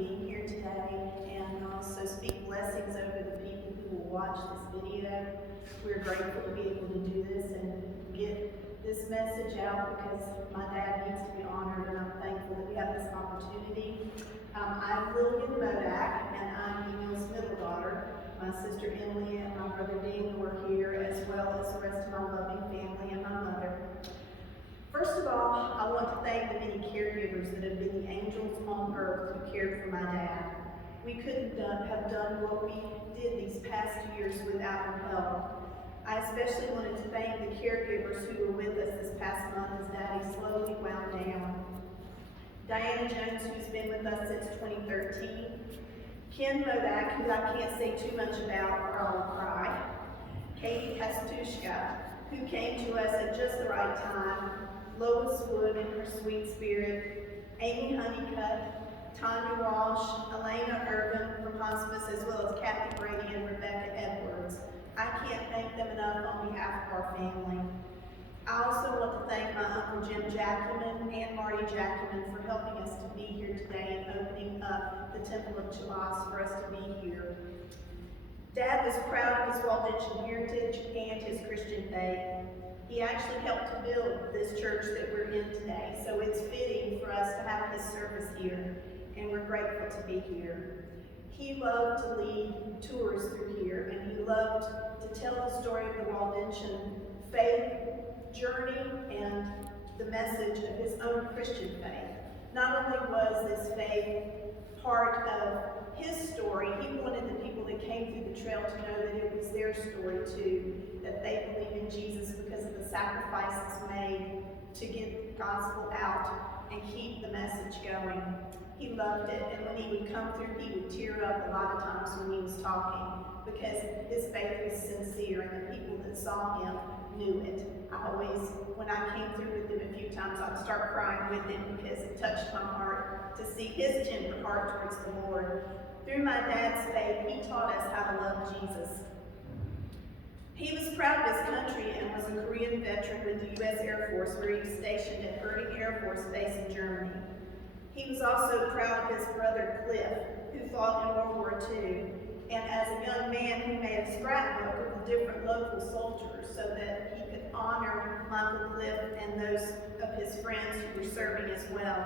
being here today, and also speak blessings over the people who will watch this video. We're grateful to be able to do this and get this message out because my dad needs to be honored, and I'm thankful that we have this opportunity. I'm Lillian Modak, and I'm Emile's middle daughter. My sister Emily and my brother Dean were here, as well as the rest of my loving family and my mother. First of all, I want to thank the many caregivers that have been the angels on earth who cared for my dad. We couldn't have done what we did these past years without their help. I especially wanted to thank the caregivers who were with us this past month as Daddy slowly wound down. Diana Jones, who's been with us since 2013. Ken Modak, who I can't say too much about or I'll cry. Katie Pastushka, who came to us at just the right time. Lois Wood and her sweet spirit, Amy Honeycutt, Tanya Walsh, Elena Irvin from hospice, as well as Kathy Brady and Rebecca Edwards. I can't thank them enough on behalf of our family. I also want to thank my Uncle Jim Jacumin and Marty Jacumin for helping us to be here today and opening up the Temple of Chilas for us to be here. Dad was proud of his Waldensian heritage and his Christian faith. He actually helped to build this church that we're in today, so it's fitting for us to have his service here, and we're grateful to be here. He loved to lead tours through here, and he loved to tell the story of the Waldensian faith journey and the message of his own Christian faith. Not only was this faith part of his story, he wanted the people that came through the trail to know that it was their story too, that they believe in Jesus because of the sacrifices made to get the gospel out and keep the message going. He loved it, and when he would come through, he would tear up a lot of times when he was talking because his faith was sincere, and the people that saw him knew it. I always, when I came through with him a few times, I'd start crying with him because it touched my heart to see his tender heart towards the Lord. Through my dad's faith, he taught us how to love Jesus. He was proud of his country and was a Korean veteran with the U.S. Air Force, where he was stationed at Erding Air Force Base in Germany. He was also proud of his brother Cliff, who fought in World War II, and as a young man, he made a scrapbook of the different local soldiers so that he could honor Michael Cliff and those of his friends who were serving as well.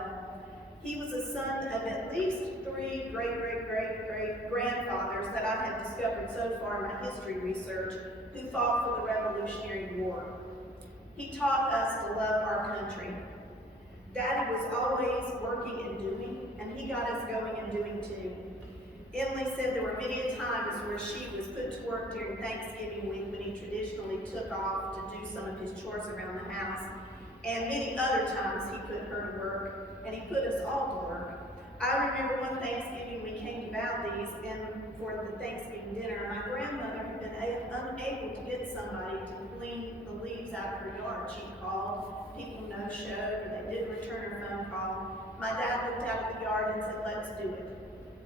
He was a son of at least 3 great-great-great-great-grandfathers that I have discovered so far in my history research who fought for the Revolutionary War. He taught us to love our country. Daddy was always working and doing, and he got us going and doing too. Emily said there were many times where she was put to work during Thanksgiving week when he traditionally took off to do some of his chores around the house. And many other times he put her to work, and he put us all to work. I remember one Thanksgiving we came to Valdez and for the Thanksgiving dinner, my grandmother had been unable to get somebody to clean the leaves out of her yard. She called, people no-showed, or they didn't return her phone call. My dad looked out at the yard and said, "Let's do it."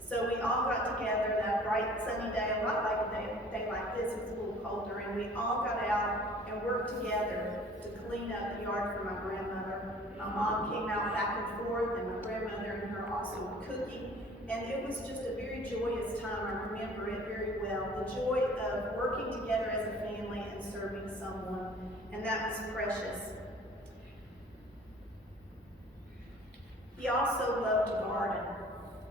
So we all got together that bright sunny day, a lot like a day like this, it was a little colder, and we all got out and worked together to clean up the yard for my grandmother. My mom came out back and forth, and my grandmother and her also were cooking, and it was just a very joyous time. I remember it very well, the joy of working together as a family and serving someone, and that was precious. He also loved to garden.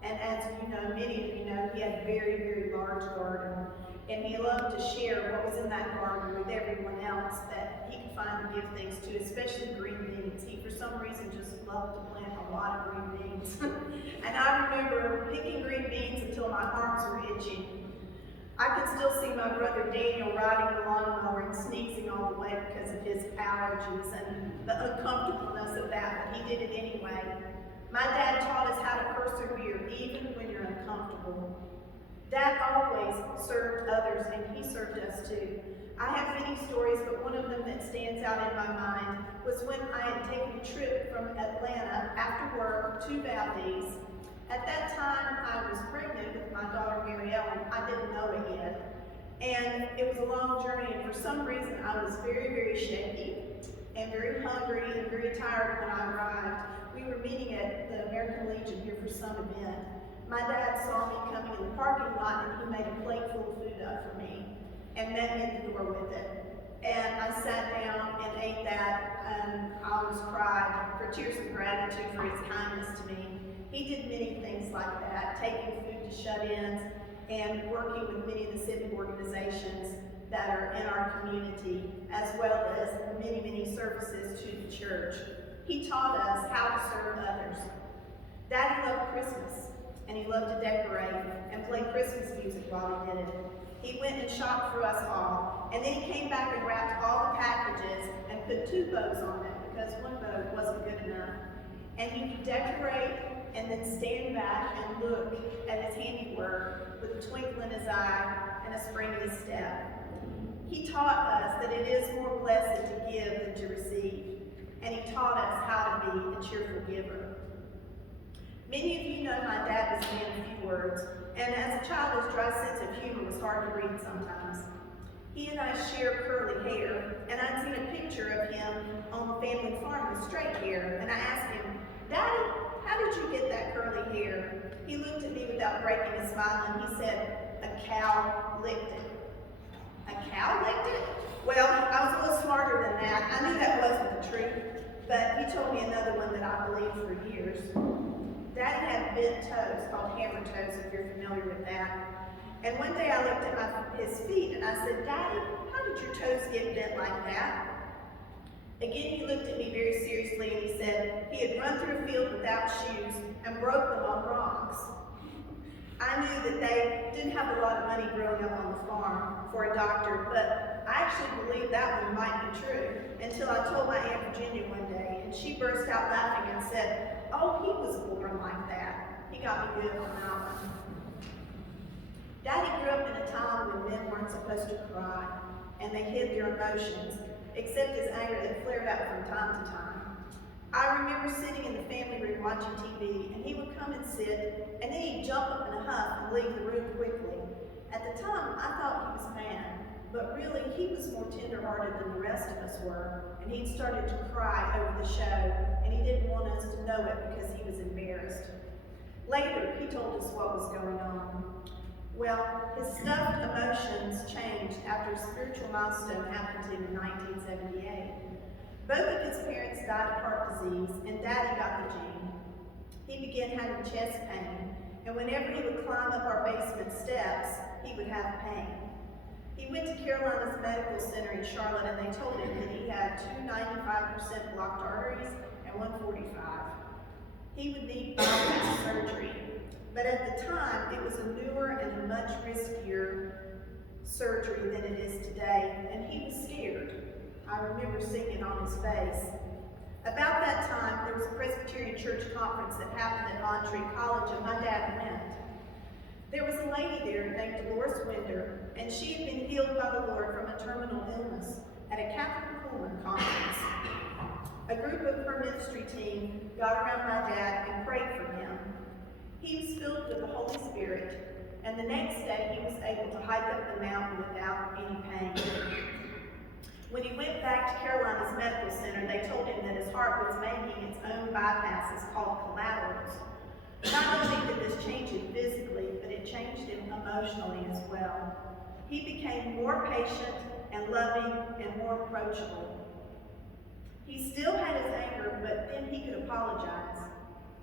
And as you know, many of you know, he had a very, very large garden. And he loved to share what was in that garden with everyone else that he could find to give things to, especially green beans. He, for some reason, just loved to plant a lot of green beans. And I remember picking green beans until my arms were itching. I can still see my brother Daniel riding the lawnmower and sneezing all the way because of his allergies and the uncomfortableness of that, but he did it anyway. My dad taught us how to persevere even when you're uncomfortable. Dad always served others, and he served us too. I have many stories, but one of them that stands out in my mind was when I had taken a trip from Atlanta after work to Valdez. At that time, I was pregnant with my daughter Mary Ellen. I didn't know it yet. And it was a long journey, and for some reason, I was very, very shaky and very hungry and very tired when I arrived. We were meeting at the American Legion here for some event. my dad saw me coming in the parking lot and he made a plate full of food up for me and met me at the door with it. And I sat down and ate that, and I almost cried for tears of gratitude for his kindness to me. He did many things like that, taking food to shut-ins and working with many of the civic organizations that are in our community, as well as many, many services to the church. He taught us how to serve others. Daddy loved Christmas, and he loved to decorate and play Christmas music while he did it. He went and shopped for us all, and then he came back and wrapped all the packages and put 2 bows on them because one bow wasn't good enough. And he would decorate and then stand back and look at his handiwork with a twinkle in his eye and a spring in his step. He taught us that it is more blessed to give than to receive, and he taught us how to be a cheerful giver. Many of you know my dad was a man of few words, and as a child his dry sense of humor was hard to read sometimes. He and I share curly hair, and I'd seen a picture of him on the family farm with straight hair, and I asked him, "Daddy, how did you get that curly hair?" He looked at me without breaking a smile, and he said, "A cow licked it." A cow licked it? Well, I was a little smarter than that. I knew that wasn't the truth, but he told me another one that I believed for years. Daddy had bent toes, called hammer toes, if you're familiar with that. And one day I looked at his feet and I said, "Daddy, how did your toes get bent like that?" Again, he looked at me very seriously and he said he had run through a field without shoes and broke them on rocks. I knew that they didn't have a lot of money growing up on the farm for a doctor, but I actually believed that one might be true until I told my Aunt Virginia one day, and she burst out laughing and said, "Oh, he was born like that." He got me good on that one. Daddy grew up in a time when men weren't supposed to cry, and they hid their emotions, except his anger that flared up from time to time. I remember sitting in the family room watching TV, and he would come and sit, and then he'd jump up in a huff and leave the room quickly. At the time, I thought he was mad, but really he was more tender-hearted than the rest of us were, and he'd started to cry over the show, and he didn't want us to know it because he was embarrassed. Later, he told us what was going on. Well, his stuffed emotions changed after a spiritual milestone happened to him in 1978. Both of his parents died of heart disease, and Daddy got the gene. He began having chest pain, and whenever he would climb up our basement steps, he would have pain. He went to Carolina's Medical Center in Charlotte, and they told him that he had 2 95% blocked arteries and 145. He would need bypass surgery, but at the time, it was a newer and a much riskier surgery than it is today, and he was scared. I remember seeing it on his face. About that time, there was a Presbyterian church conference that happened at Entree College, and my dad went. There was a lady there named Dolores Winder, and she had been healed by the Lord from a terminal illness at a Catherine Kuhlman conference. A group of her ministry team got around my dad and prayed for him. He was filled with the Holy Spirit, and the next day he was able to hike up the mountain without any pain. When he went back to Carolina's Medical Center, they told him that his heart was making its own bypasses called collaterals. Not only did this change him physically, but it changed him emotionally as well. He became more patient and loving and more approachable. He still had his anger, but then he could apologize.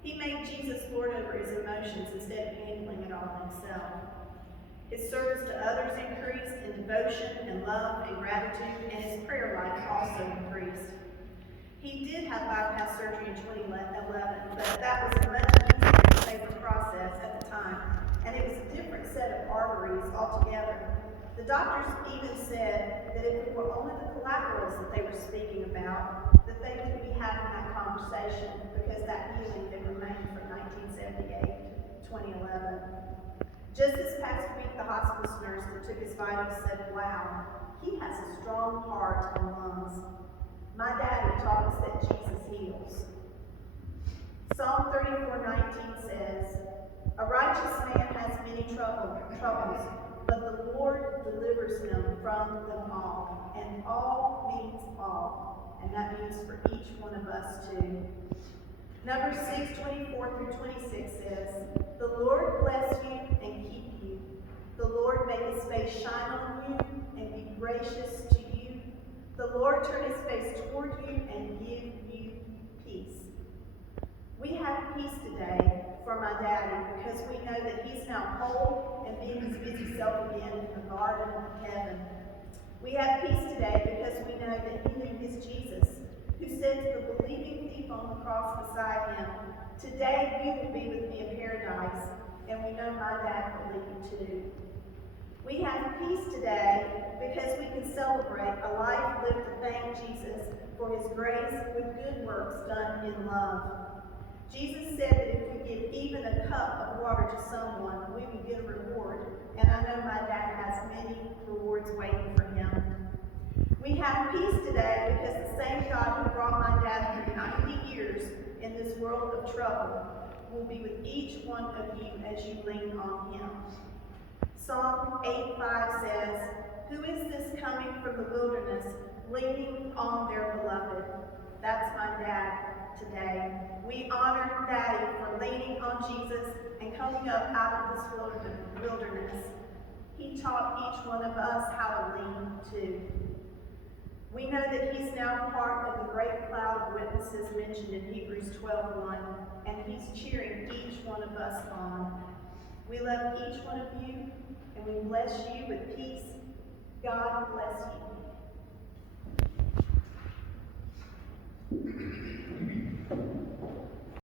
He made Jesus Lord over his emotions instead of handling it all himself. His service to others increased in devotion and love and gratitude, and his prayer life also increased. He did have bypass surgery in 2011, but that was a much easier and safer process at the time, and it was a different set of arteries altogether. The doctors even said that if it were only the collaterals that they were speaking about, that they would be having that conversation because that healing had remained from 1978 to 2011. Just this past week, the hospice nurse that took his vitals said, "Wow, he has a strong heart and lungs." My daddy taught us that Jesus heals. Psalm 34:19 says, "A righteous man has many troubles, but the Lord delivers him from them all." And all means all, and that means for each one of us too. Numbers 6:24-26 says, "The Lord Daddy because we know that he's now whole and being his busy self again in the garden of heaven. We have peace today because we know that he knew his Jesus, who said to the believing thief on the cross beside him, "Today you will be with me in paradise," and we know my dad believed too. We have peace today because we can celebrate a life lived to thank Jesus for his grace with good works done in love. Jesus said that if we give even a cup of water to someone, we will get a reward, and I know my dad has many rewards waiting for him. We have peace today because the same God who brought my dad through 90 years in this world of trouble will be with each one of you as you lean on him. Psalm 8:5 says, "Who is this coming from the wilderness, leaning on their beloved?" That's my dad today. We honor Daddy for leaning on Jesus and coming up out of this wilderness. He taught each one of us how to lean too. We know that he's now part of the great cloud of witnesses mentioned in Hebrews 12:1, and he's cheering each one of us on. We love each one of you, and we bless you with peace. God bless you.